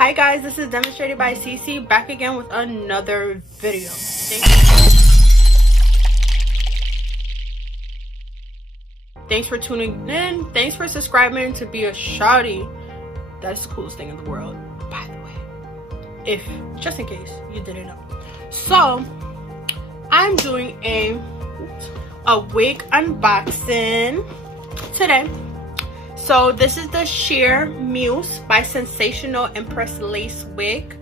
Hi guys, this is Demonstrated by CC, back again with another video. Thanks for tuning in. Thanks for subscribing to be a shawty. That's the coolest thing in the world, by the way. If, just in case you didn't know. So, I'm doing a wig unboxing today. So this is the Sheer Muse by Sensational Empress Lace wig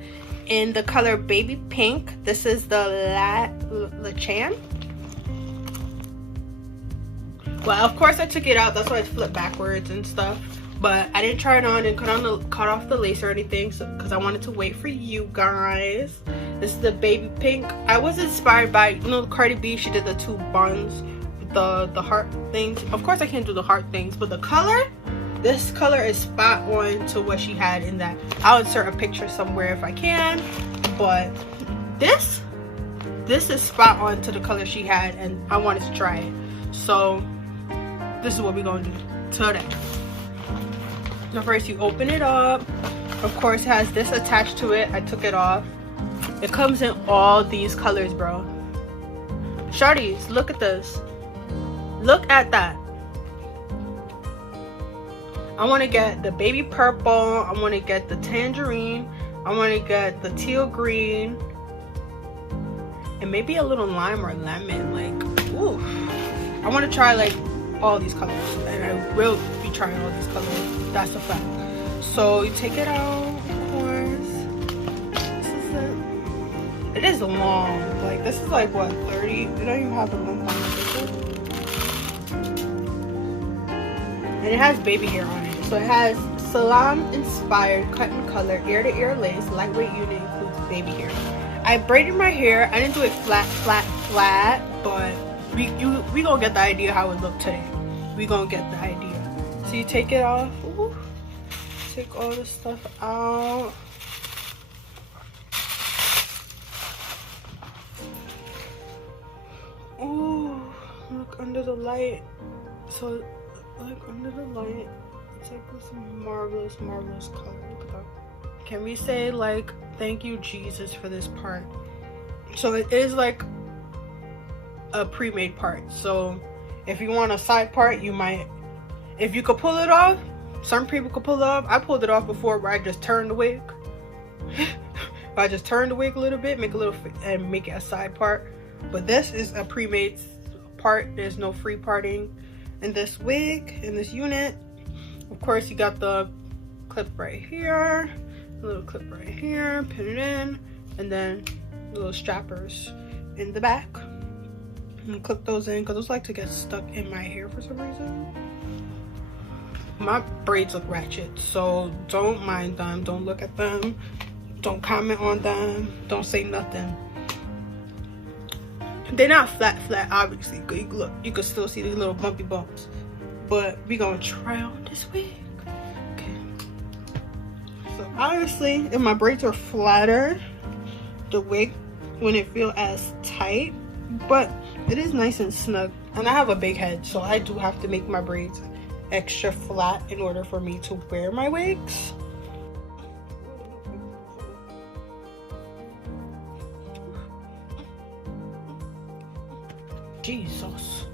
in the color baby pink. This is the Lachan. Well, of course I took it out, that's why it's flipped backwards and stuff. But I didn't try it on and cut off the lace or anything, because I wanted to wait for you guys. This is the baby pink. I was inspired by, you know, Cardi B. She did the two buns, the heart things. Of course I can't do the heart things, but the color. This color is spot on to what she had in that. I'll insert a picture somewhere if I can, but this is spot on to the color she had, and I wanted to try it. So this is what we're gonna do today. Now first you open it up. Of course it has this attached to it. I took it off. It comes in all these colors, bro. Shawties, look at this. Look at that. I want to get the baby purple, I want to get the tangerine, I want to get the teal green, and maybe a little lime or lemon. Like, ooh, I want to try like all these colors, and I will be trying all these colors, that's a fact. So you take it out, of course. This is it. It is long, like this is like what, 30? You don't even have the length on it. And it has baby hair on it. So it has Salam inspired cut and color ear to ear lace, lightweight unit, includes baby hair. I braided my hair. I didn't do it flat, but we gonna get the idea how it looked today. We gonna get the idea. So you take it off. Ooh, take all the stuff out. Ooh, look under the light. So like under the light, it's like this marvelous color. Look at that. Can we say like thank you Jesus for this part? So it is like a pre-made part. So if you want a side part, you might, if you could pull it off. Some people could pull it off. I pulled it off before where I just turned the wig. I just turned the wig a little bit, make it a side part. But this is a pre-made part. There's no free parting in this wig, in this unit. Of course you got the clip right here, a little clip right here, pin it in, and then the little strappers in the back. And clip those in because those like to get stuck in my hair for some reason. My braids look ratchet, so don't mind them, don't look at them, don't comment on them, don't say nothing. They're not flat obviously. Look, you can still see these little bumpy bumps, but we gonna try on this wig. Okay, so obviously if my braids are flatter, the wig wouldn't feel as tight, but it is nice and snug. And I have a big head, so I do have to make my braids extra flat in order for me to wear my wigs. Jesus,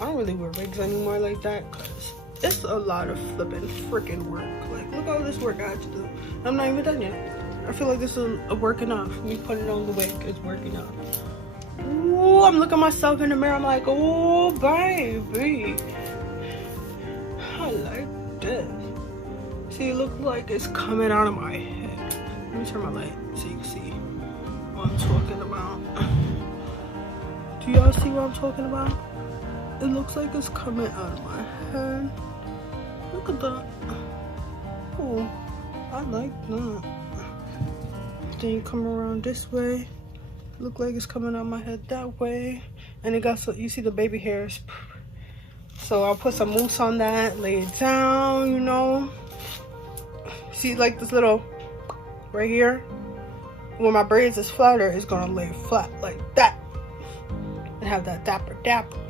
I don't really wear wigs anymore like that because it's a lot of flipping freaking work. Like, look at all this work I had to do. I'm not even done yet. I feel like this is a work enough. Me putting on the wig is work enough. Ooh, I'm looking at myself in the mirror. I'm like, oh baby, I like this. See, it looks like it's coming out of my head. Let me turn my light so you can see what I'm talking about. Do y'all see what I'm talking about? It looks like it's coming out of my head. Look at that. Oh, I like that. Then you come around this way. Look like it's coming out of my head that way. And it got, so you see the baby hairs. So I'll put some mousse on that, lay it down, you know. See, like this little right here. When my braids is flatter, it's gonna lay flat like that. And have that dappers.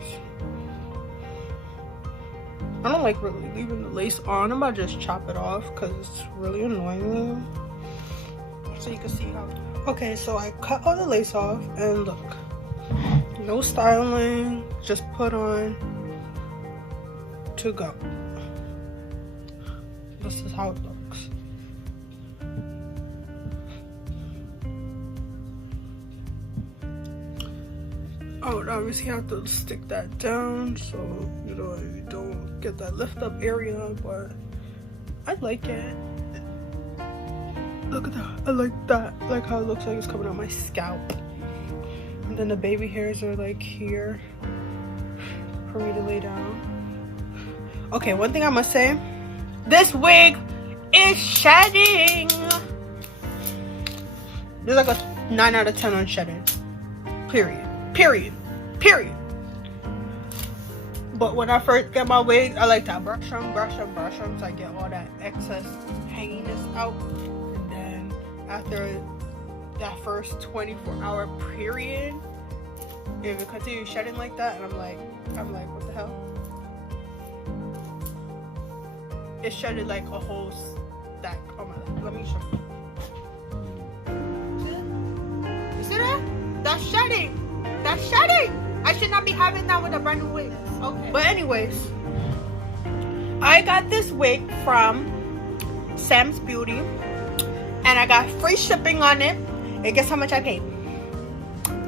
I don't like really leaving the lace on. I'm about to just chop it off because it's really annoying me. so you can see how. Okay, so I cut all the lace off, and look, no styling, just put on to go. This is how it looks. I would obviously have to stick that down so you know you don't get that lift up area, but I like it. Look at that. I like that. Like how it looks like it's coming out my scalp. And then the baby hairs are like here for me to lay down. Okay, one thing I must say, this wig is shedding. There's like a 9 out of 10 on shedding. Period. But when I first get my wig, I like to brush them so I get all that excess hanginess out. And then after that first 24-hour period, if it continues shedding like that, and I'm like, what the hell? It shedded like a whole stack on my lap. Let me show you. You see that? That's shedding. That's shedding. I should not be having that with a brand new wig. Okay. But anyways, I got this wig from Sam's Beauty, and I got free shipping on it. And guess how much I paid?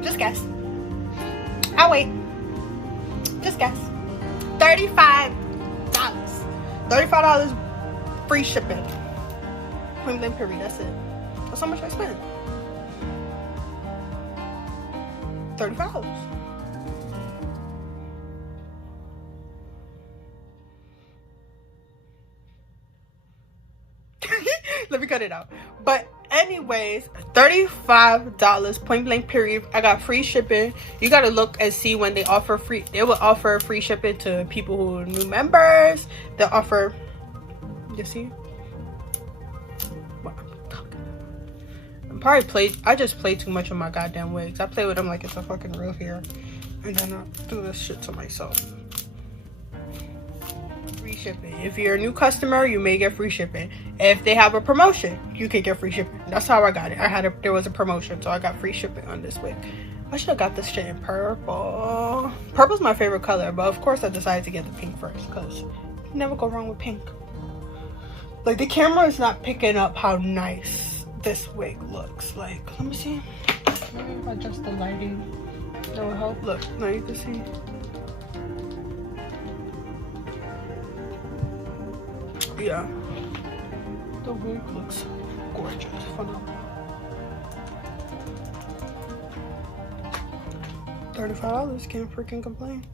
Just guess. I'll wait. Just guess. $35. $35 free shipping. Point blank period. That's it. That's how much I spent. $35. Let me cut it out. But anyways, $35 point blank period. I got free shipping. You gotta look and see when they offer free. They will offer free shipping to people who are new members. They'll offer, you see what I'm talking about. I just play too much with my goddamn wigs. I play with them like it's a fucking real hair, and then I do this shit to myself. Free shipping. If you're a new customer, you may get free shipping. If they have a promotion, you can get free shipping. That's how I got it. There was a promotion, so I got free shipping on this wig. I should have got this shit in purple. Purple's my favorite color, but of course I decided to get the pink first because you never go wrong with pink. Like, the camera is not picking up how nice this wig looks. Like, let me see. Let me adjust the lighting. That will help. Look, now you can see. Yeah, the wig looks gorgeous. Phenomenal. $35, can't freaking complain.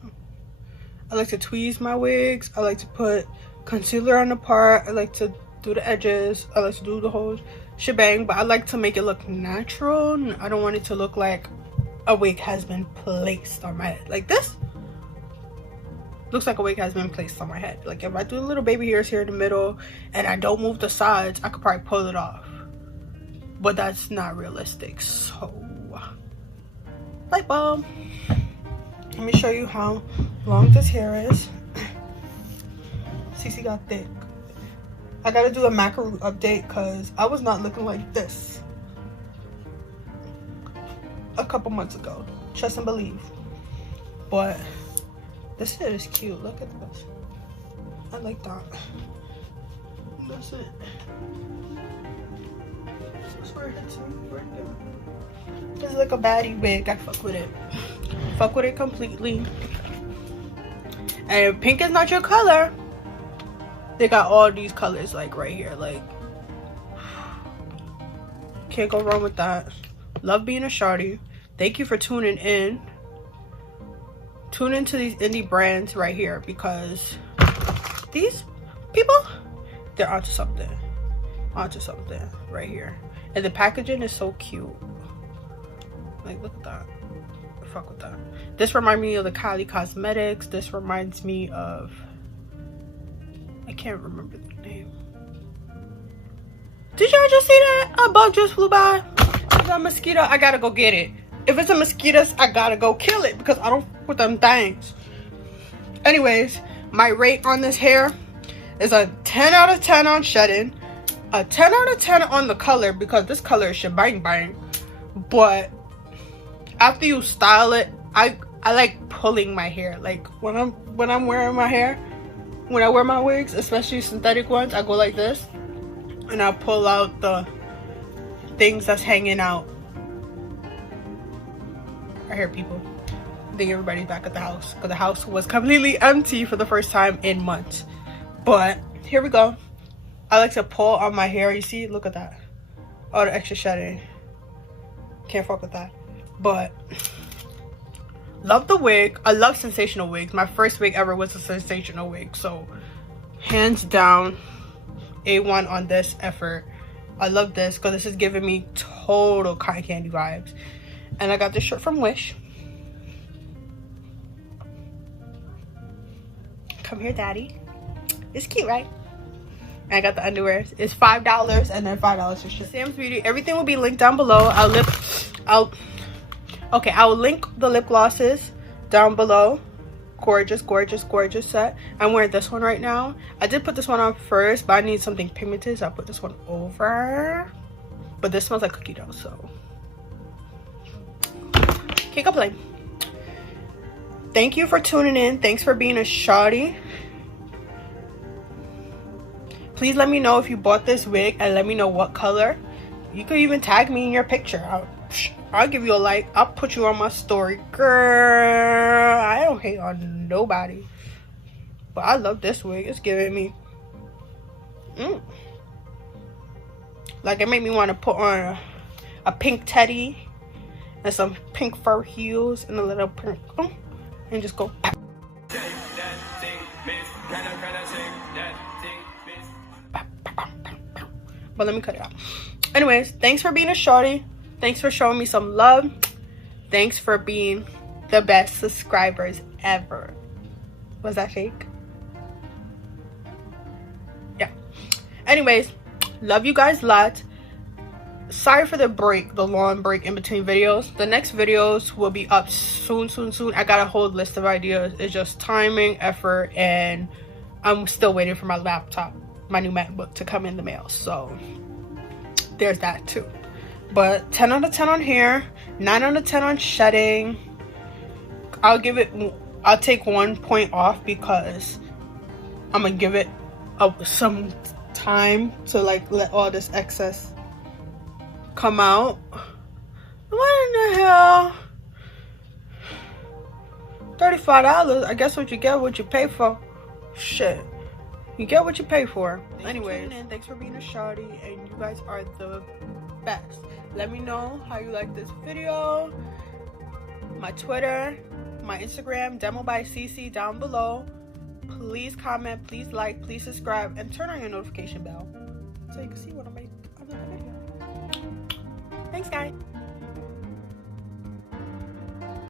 I like to tweeze my wigs. I like to put concealer on the part. I like to do the edges. I like to do the whole shebang, but I like to make it look natural. I don't want it to look like a wig has been placed on my head. Like this looks like a wig has been placed on my head. Like, if I do little baby hairs here in the middle and I don't move the sides, I could probably pull it off, but that's not realistic. So light bulb. Let me show you how long this hair is. Cece got thick. I gotta do a macro update because I was not looking like this a couple months ago. Trust and believe. But this shit is cute. Look at this. I like that. That's it. That's where it hits me right there. This is like a baddie wig. I fuck with it. Fuck with it completely. And if pink is not your color, they got all these colors like right here. Like, can't go wrong with that. Love being a shawty. Thank you for tuning in. Tune into these indie brands right here because these people, they're onto something. Onto something right here. And the packaging is so cute. Like, look at that. Fuck with that. This reminds me of the Kylie Cosmetics. This reminds me of, I can't remember the name. Did y'all just see that? A bug just flew by. Is that a mosquito? I gotta go get it. If it's a mosquito, I gotta go kill it because I don't fuck with them things. Anyways, my rate on this hair is a 10 out of 10 on shedding, a 10 out of 10 on the color, because this color is shebang bang. But after you style it, I like pulling my hair. Like when I'm wearing my hair, when I wear my wigs, especially synthetic ones, I go like this and I pull out the things that's hanging out. I hear people. I think everybody's back at the house, because the house was completely empty for the first time in months. But here we go. I like to pull on my hair. You see, look at that, all the extra shedding. Can't fuck with that. But love the wig. I love Sensational wigs. My first wig ever was a Sensational wig, so hands down A1 on this effort. I love this because this is giving me total cotton candy vibes. And I got this shirt from Wish. Come here, daddy. It's cute, right? And I got the underwear. It's $5 and then $5 for shirt. Sam's Beauty. Everything will be linked down below. I'll link the lip glosses down below. Gorgeous, gorgeous, gorgeous set. I'm wearing this one right now. I did put this one on first, but I need something pigmented, so I put this one over. But this smells like cookie dough, so can't complain. Thank you for tuning in. Thanks for being a shawty. Please let me know if you bought this wig and let me know what color. You could even tag me in your picture. I'll give you a like. I'll put you on my story. Girl, I don't hate on nobody. But I love this wig. It's giving me like, it made me want to put on a pink teddy and some pink fur heels and a little pink and just go. But let me cut it out. Anyways, thanks for being a shorty. Thanks for showing me some love. Thanks for being the best subscribers ever. Was that fake? Yeah. Anyways, love you guys a lot. Sorry for the break, the long break in between videos. The next videos will be up soon. I got a whole list of ideas. It's just timing, effort, and I'm still waiting for my laptop, my new MacBook, to come in the mail. So there's that too. But 10 out of 10 on hair, 9 out of 10 on shedding. I'll take 1 point off because I'm gonna give it some time to like let all this excess come out. What in the hell? $35. I guess what you get, what you pay for. Shit, you get what you pay for. Anyways, thanks for being a shawty, and you guys are the best. Let me know how you like this video. My Twitter, my Instagram, Demo by CC, down below. Please comment, please like, please subscribe, and turn on your notification bell so you can see when I make another video. Thanks, guys.